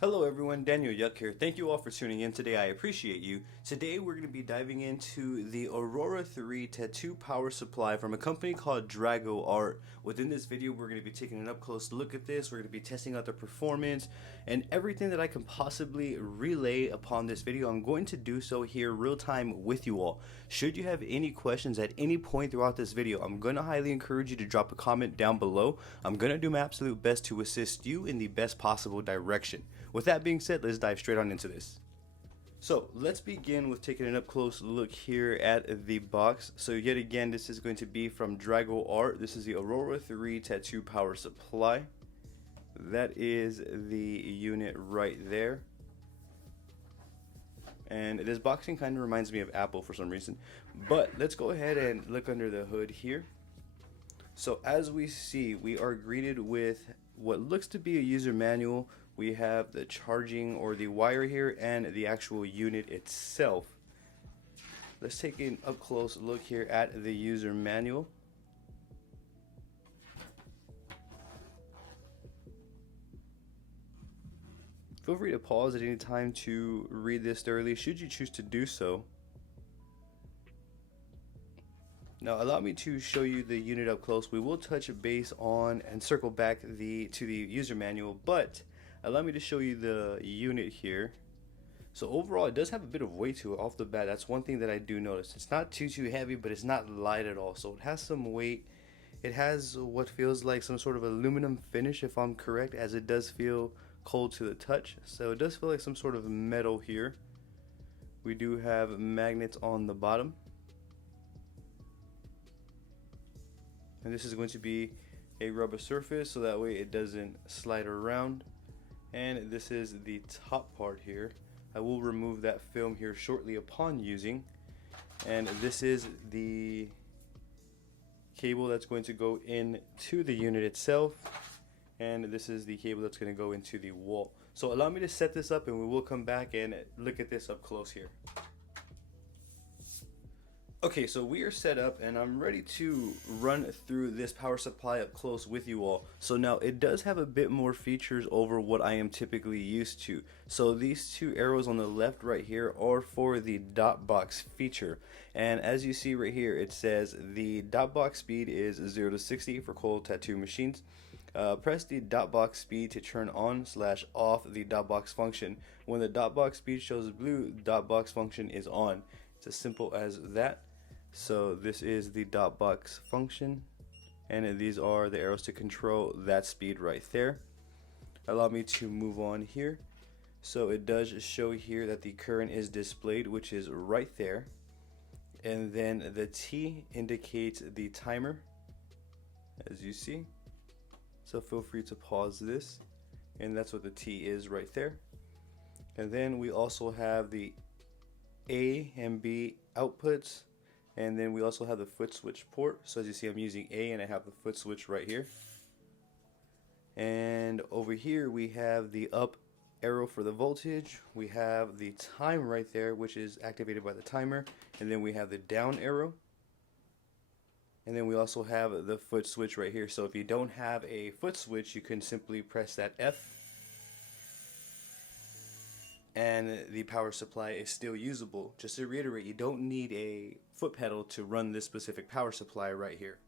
Hello everyone, Daniel Yuck here. Thank you all for tuning in today. I appreciate you. Today we're going to be diving into the Aurora 3 tattoo power supply from a company called Dragoart. Within this video we're going to be taking an up close look at this. We're going to be testing out the performance and everything that I can possibly relay upon this video. I'm going to do so here real time with you all. Should you have any questions at any point throughout this video, I'm going to highly encourage you to drop a comment down below. I'm going to do my absolute best to assist you in the best possible direction. With that being said, let's dive straight on into this. So let's begin with taking an up close look here at the box. So yet again, this is going to be from Dragoart. This is the Aurora 3 tattoo power supply. That is the unit right there. And this boxing kind of reminds me of Apple for some reason. But let's go ahead and look under the hood here. So as we see, we are greeted with what looks to be a user manual. We have the charging or the wire here and the actual unit itself. Let's take an up close look here at the user manual. Feel free to pause at any time to read this thoroughly should you choose to do so. Now allow me to show you the unit up close. We will touch base on and circle back to the user manual, but allow me to show you the unit here. So overall it does have a bit of weight to it off the bat. That's one thing that I do notice. It's not too heavy, but it's not light at all. So it has some weight. It has what feels like some sort of aluminum finish, if I'm correct, as it does feel cold to the touch. So it does feel like some sort of metal here. We do have magnets on the bottom. And this is going to be a rubber surface, so that way it doesn't slide around. And this is the top part here. I will remove that film here shortly upon using. And this is the cable that's going to go into the unit itself. And this is the cable that's going to go into the wall. So allow me to set this up and we will come back and look at this up close here. Okay, so we are set up and I'm ready to run through this power supply up close with you all. So now it does have a bit more features over what I am typically used to. So these two arrows on the left right here are for the dot box feature. And as you see right here, it says the dot box speed is 0 to 60 for cold tattoo machines. Press the dot box speed to turn on/off the dot box function. When the dot box speed shows blue, dot box function is on. It's as simple as that. So this is the dot box function, and these are the arrows to control that speed right there. Allow me to move on here. So it does show here that the current is displayed, which is right there, and then the T indicates the timer, as you see. So feel free to pause this, and that's what the T is right there. And then we also have the A and B outputs. And then we also have the foot switch port. So as you see, I'm using A and I have the foot switch right here. And over here we have the up arrow for the voltage. We have the time right there, which is activated by the timer. And then we have the down arrow. And then we also have the foot switch right here. So if you don't have a foot switch, you can simply press that F. And the power supply is still usable. Just to reiterate, you don't need a foot pedal to run this specific power supply right here.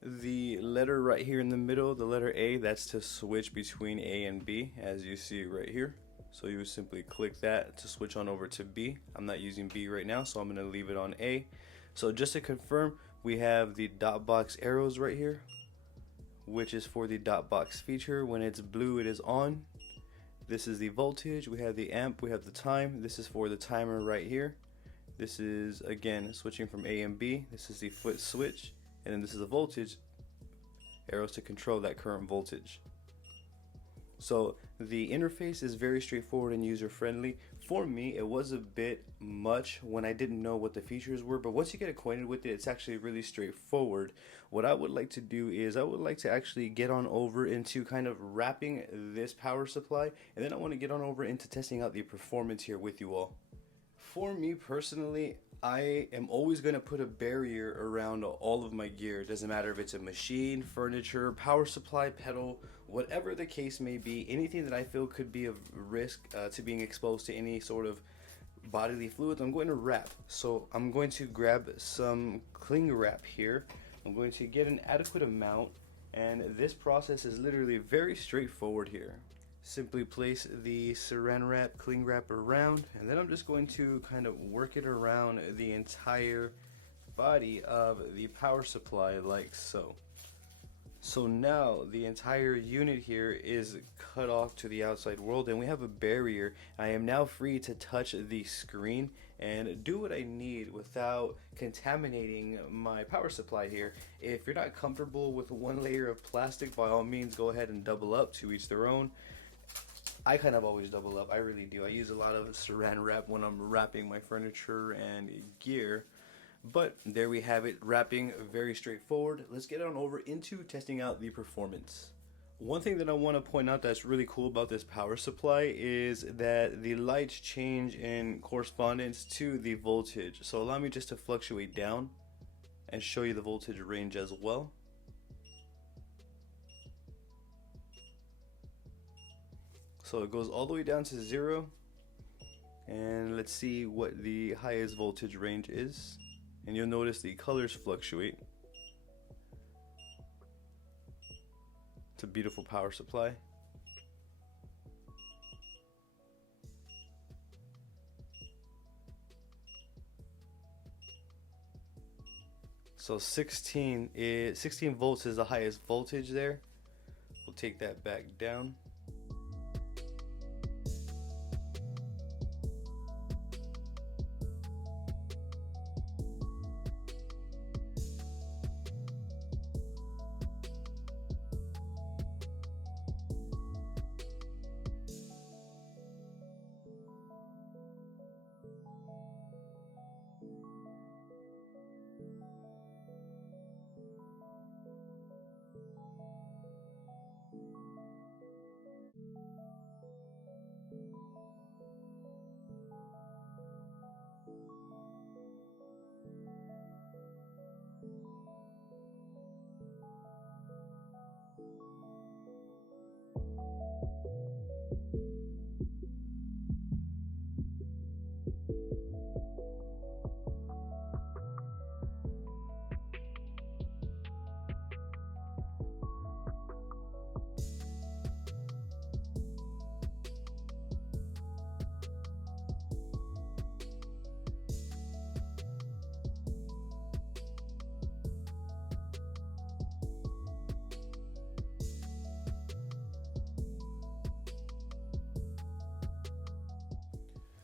The letter right here in the middle, the letter A, that's to switch between A and B, as you see right here. So you would simply click that to switch on over to B. I'm not using B right now, so I'm going to leave it on A. So just to confirm, we have the dot box arrows right here, which is for the dot box feature. When it's blue, it is on. This is the voltage, we have the amp, we have the time. This is for the timer right here. This is, again, switching from A and B. This is the foot switch. And then this is the voltage arrows to control that current voltage. So the interface is very straightforward and user friendly. For me, it was a bit much when I didn't know what the features were, but once you get acquainted with it, it's actually really straightforward. What I would like to do is I would like to actually get on over into kind of wrapping this power supply, and then I want to get on over into testing out the performance here with you all. For me personally, I am always going to put a barrier around all of my gear. It doesn't matter if it's a machine, furniture, power supply, pedal, whatever the case may be, anything that I feel could be of risk to being exposed to any sort of bodily fluids, I'm going to wrap. So I'm going to grab some cling wrap here. I'm going to get an adequate amount, and this process is literally very straightforward here. Simply place the saran wrap, cling wrap around, and then I'm just going to kind of work it around the entire body of the power supply like so. So now the entire unit here is cut off to the outside world, and we have a barrier. I am now free to touch the screen and do what I need without contaminating my power supply here. If you're not comfortable with one layer of plastic, by all means go ahead and double up, to each their own. I kind of always double up, I really do. I use a lot of saran wrap when I'm wrapping my furniture and gear. But there we have it, wrapping very straightforward. Let's get on over into testing out the performance. One thing that I want to point out that's really cool about this power supply is that the lights change in correspondence to the voltage. So allow me just to fluctuate down and show you the voltage range as well. So it goes all the way down to 0, and let's see what the highest voltage range is, and you'll notice the colors fluctuate. It's a beautiful power supply. So 16 volts is the highest voltage there. We'll take that back down.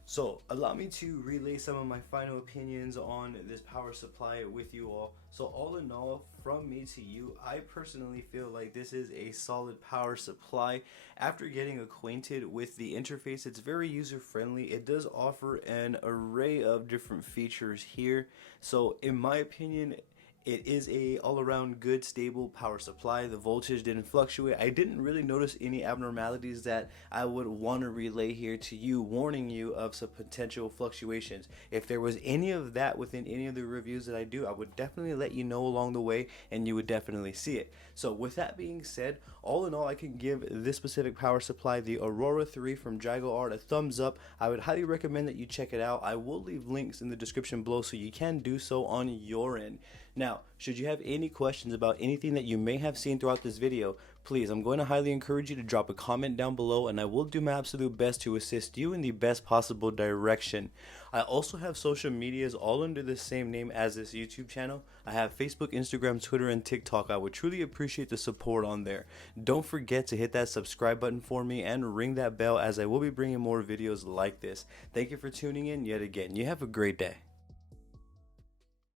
So allow me to relay some of my final opinions on this power supply with you all. So all in all, from me to you, I personally feel like this is a solid power supply. After getting acquainted with the interface, it's very user friendly. It does offer an array of different features here. So in my opinion, it is a all-around good, stable power supply. The voltage didn't fluctuate. I didn't really notice any abnormalities that I would want to relay here to you, warning you of some potential fluctuations. If there was any of that within any of the reviews that I do, I would definitely let you know along the way, and you would definitely see it. So with that being said, all in all, I can give this specific power supply, the Aurora 3 from Dragoart, a thumbs up. I would highly recommend that you check it out. I will leave links in the description below so you can do so on your end. Now, should you have any questions about anything that you may have seen throughout this video, please, I'm going to highly encourage you to drop a comment down below, and I will do my absolute best to assist you in the best possible direction. I also have social medias all under the same name as this YouTube channel. I have Facebook, Instagram, Twitter, and TikTok. I would truly appreciate the support on there. Don't forget to hit that subscribe button for me and ring that bell, as I will be bringing more videos like this. Thank you for tuning in yet again. You have a great day.